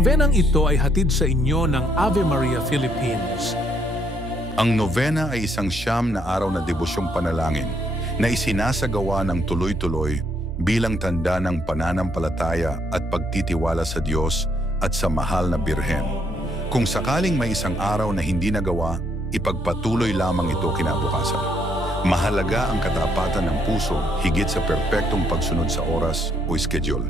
novenang ito ay hatid sa inyo ng Ave Maria Philippines. Ang novena ay isang siyam na araw na debusyong panalangin na isinasagawa ng tuloy-tuloy bilang tanda ng pananampalataya at pagtitiwala sa Diyos at sa mahal na Birhen. Kung sakaling may isang araw na hindi nagawa, ipagpatuloy lamang ito kinabukasan. Mahalaga ang katapatan ng puso higit sa perpektong pagsunod sa oras o schedule.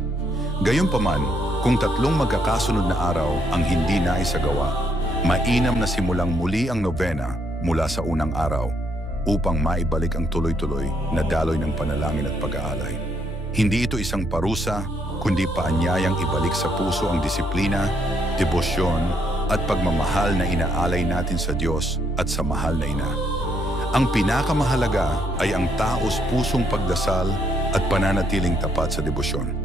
Gayunpaman, kung tatlong magkakasunod na araw ang hindi naisagawa, mainam na simulang muli ang novena mula sa unang araw upang maibalik ang tuloy-tuloy na daloy ng panalangin at pag-aalay. Hindi ito isang parusa, kundi paanyayang ibalik sa puso ang disiplina, debosyon at pagmamahal na inaalay natin sa Diyos at sa mahal na Ina. Ang pinakamahalaga ay ang taos-pusong pagdasal at pananatiling tapat sa debosyon.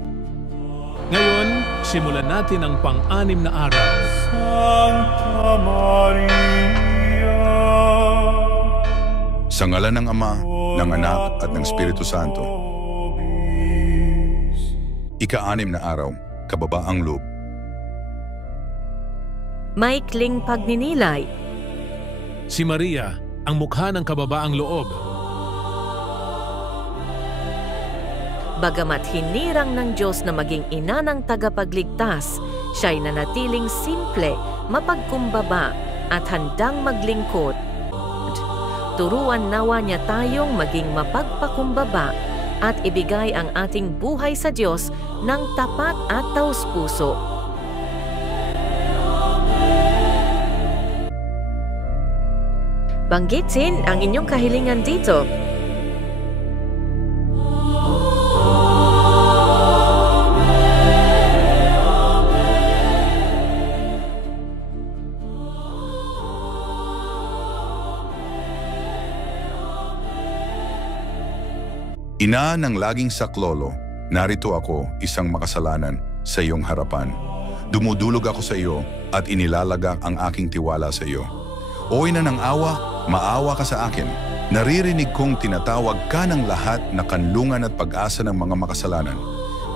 Ngayon, simulan natin ang pang-anim na araw. Santa Maria. Sa ngalan ng Ama, ng Anak at ng Espiritu Santo. Ika-6 na araw, kababaang loob. Maikling pagninilay. Si Maria, ang mukha ng kababaang loob. Bagamat hinirang ng Diyos na maging ina ng tagapagligtas, siya'y nanatiling simple, mapagkumbaba at handang maglingkod. Turuan nawa niya tayong maging mapagpakumbaba at ibigay ang ating buhay sa Diyos ng tapat at taus-puso. Banggitin ang inyong kahilingan dito. Ina ng laging saklolo, narito ako, isang makasalanan, sa iyong harapan. Dumudulog ako sa iyo at inilalagak ang aking tiwala sa iyo. O Ina ng awa, maawa ka sa akin. Naririnig kong tinatawag ka ng lahat na kanlungan at pag-asa ng mga makasalanan.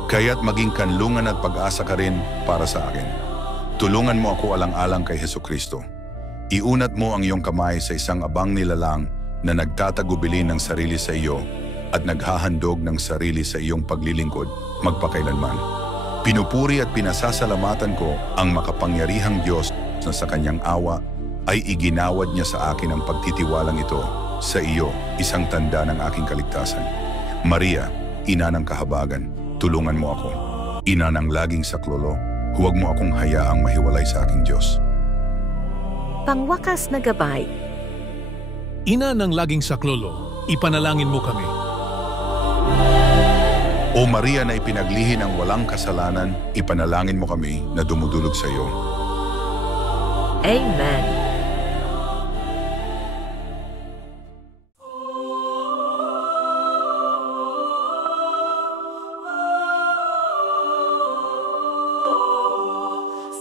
Kaya't maging kanlungan at pag-asa ka rin para sa akin. Tulungan mo ako alang-alang kay Hesukristo. Iunat mo ang iyong kamay sa isang abang nilalang na nagtatagubilin ng sarili sa iyo at naghahandog ng sarili sa iyong paglilingkod magpakailanman. Pinupuri at pinasasalamatan ko ang makapangyarihang Diyos na sa kanyang awa ay iginawad niya sa akin ang pagtitiwalang ito sa iyo, isang tanda ng aking kaligtasan. Maria, ina ng kahabagan, tulungan mo ako. Ina ng laging saklolo, huwag mo akong hayaang mahiwalay sa aking Diyos. Pangwakas na gabay. Ina ng laging saklolo, ipanalangin mo kami. O Maria na ipinaglihi ng walang kasalanan, ipanalangin mo kami na dumudulog sa iyo. Amen.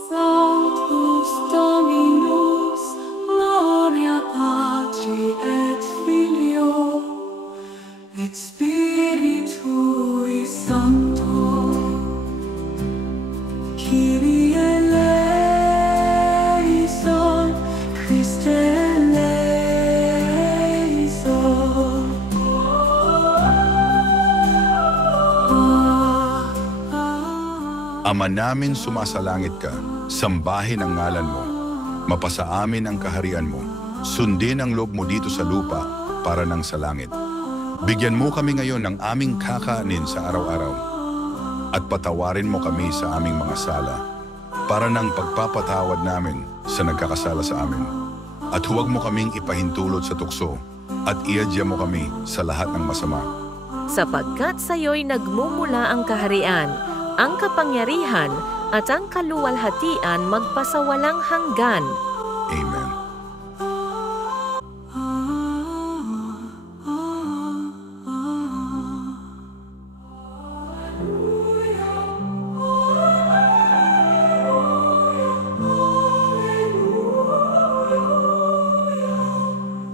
Sanctus Dominus, gloria Patri et Filio, et Spiritui Sancto. Kyrie eleison, Christe eleison. Ama namin sumasalangit ka, sambahin ang ngalan mo, mapasa amin ang kaharian mo, sundin ang loob mo dito sa lupa para nang sa langit. Bigyan mo kami ngayon ng aming kakanin sa araw-araw at patawarin mo kami sa aming mga sala para nang pagpapatawad namin sa nagkakasala sa amin. At huwag mo kaming ipahintulot sa tukso at iadya mo kami sa lahat ng masama. Sapagkat sa iyo'y nagmumula ang kaharian, ang kapangyarihan at ang kaluwalhatian magpasawalang hanggan. Amen.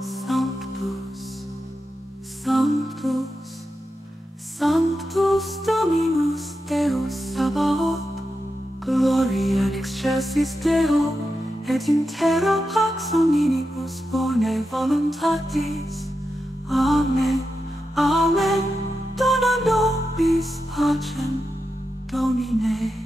Sanctus, Sanctus, Sanctus Dominus Deus Sabaoth, Gloria in excelsis Era pax omnibus bone voluntatis. Amen. Amen. Dona nobis pacem Domine.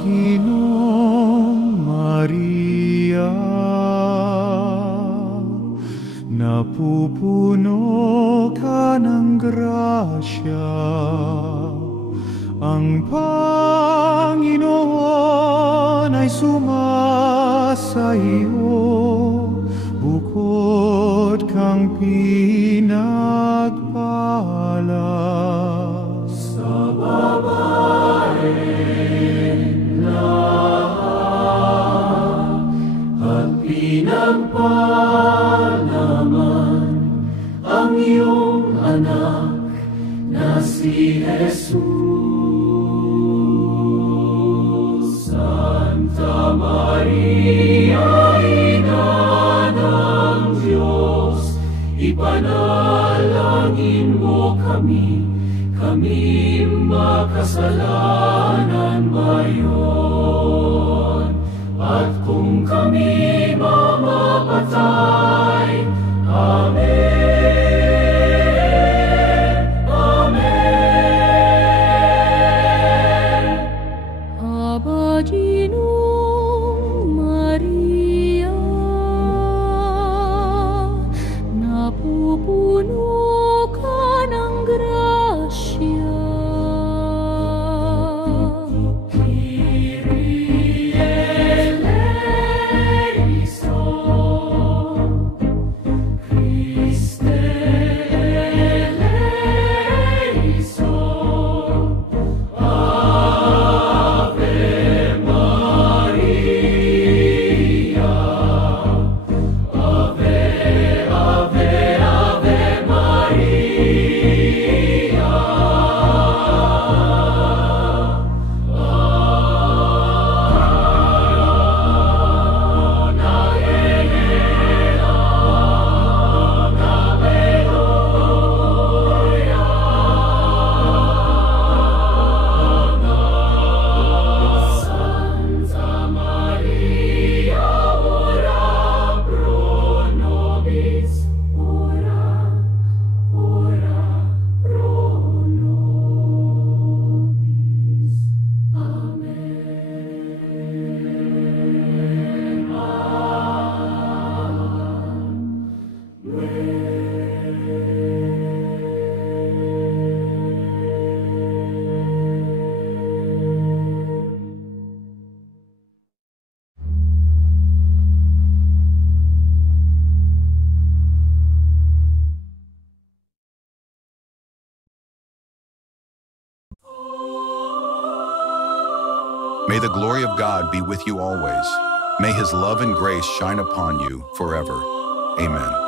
Panginoong Maria, napupuno ka ng grasya, ang Panginoon ay sumasa iyo, bukod kang pinagpala. Sa babae pinagpalaman ang iyong anak na si Jesus. Santa Maria, Ina ng Diyos, ipanalangin mo kami makasalanan ngayon. At kung kami mamapatay, Amen, Amen. Aba Ginong Maria, napupuno ka ng grasya. May the glory of God be with you always. May his love and grace shine upon you forever. Amen.